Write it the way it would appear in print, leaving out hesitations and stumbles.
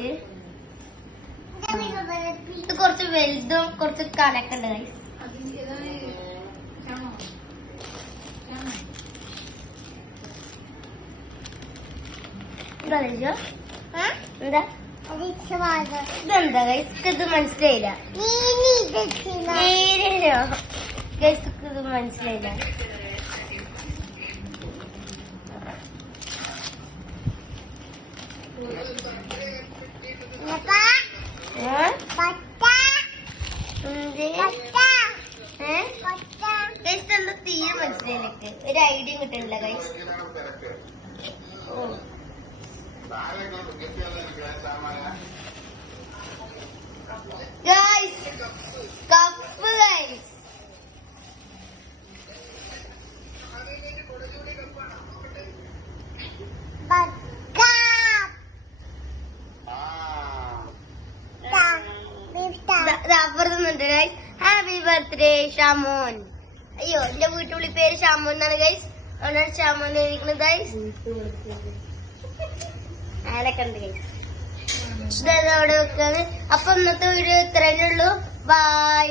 ആയിട്ട് ഇത് കുറച്ച് വലുതും കുറച്ച് കനൊക്കെ ഉണ്ട് ഗൈസ്. എന്താ ഇതെന്താ ഗൈസ്? ഇത് മനസ്സിലായില്ല ഗൈസ്, ഇത് മനസ്സിലായില്ല. ഗൈസ് എന്താ തീരെ മനസ്സിലായില്ല, ഒരു ഐഡിയ കിട്ടണില്ല ഗൈസ്. ഗൈസ് കപ്പ് ഗൈസ്, അപ്പുറത്തുന്നുണ്ട് ഗൈസ്. Happy birthday Shamon. അയ്യോ, എന്റെ വീട്ടുള്ളിൽ പേര് ഷാമോൻ എന്നാണ് ഗൈസ്. അതുകൊണ്ടാണ് ഷാമോൻ ഇരിക്കുന്നത് ഗൈസ്. ആരൊക്കെ ഉണ്ട് ഗൈസ്. ഇതവിടെ വെക്കാണ്. അപ്പൊ ഇന്നത്തെ വീഡിയോ ഇത്രയേ ഉള്ളൂ. ബൈ.